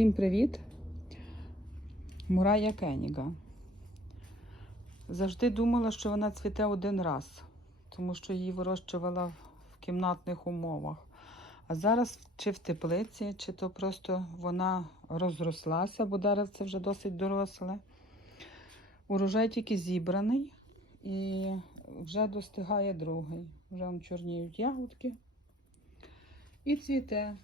Всім привіт! Мурая Кеніга. Завжди думала, що вона цвіте один раз, тому що її вирощувала в кімнатних умовах. А зараз чи в теплиці, чи то просто вона розрослася, бо зараз це вже досить доросле. Урожай тільки зібраний і вже достигає другий. Вже чорніють ягодки. І цвіте.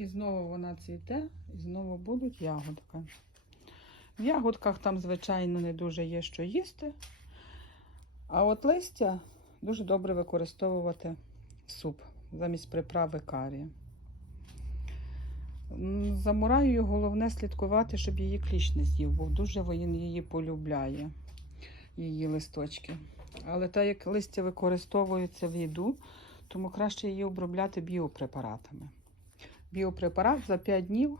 І знову вона цвіте, і знову будуть ягодки. В ягодках там, звичайно, не дуже є що їсти. А от листя дуже добре використовувати в суп замість приправи карі. За мураєю головне слідкувати, щоб її кліщ не з'їв, бо дуже він її полюбляє, її листочки. Але так як листя використовується в їду, тому краще її обробляти біопрепаратами біопрепарат за 5 днів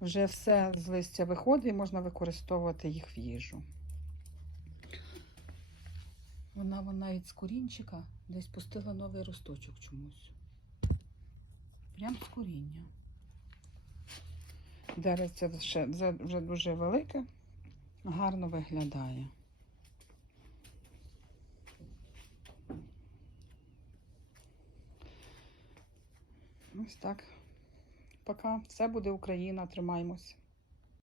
вже все з листя виходить і можна використовувати їх в їжу. Вона, вона навіть з десь пустила новий росточок чомусь. Прям з коріння. Деревце вже, вже дуже велике, гарно виглядає. Ось так. Пока. Все буде Україна. Тримаємось.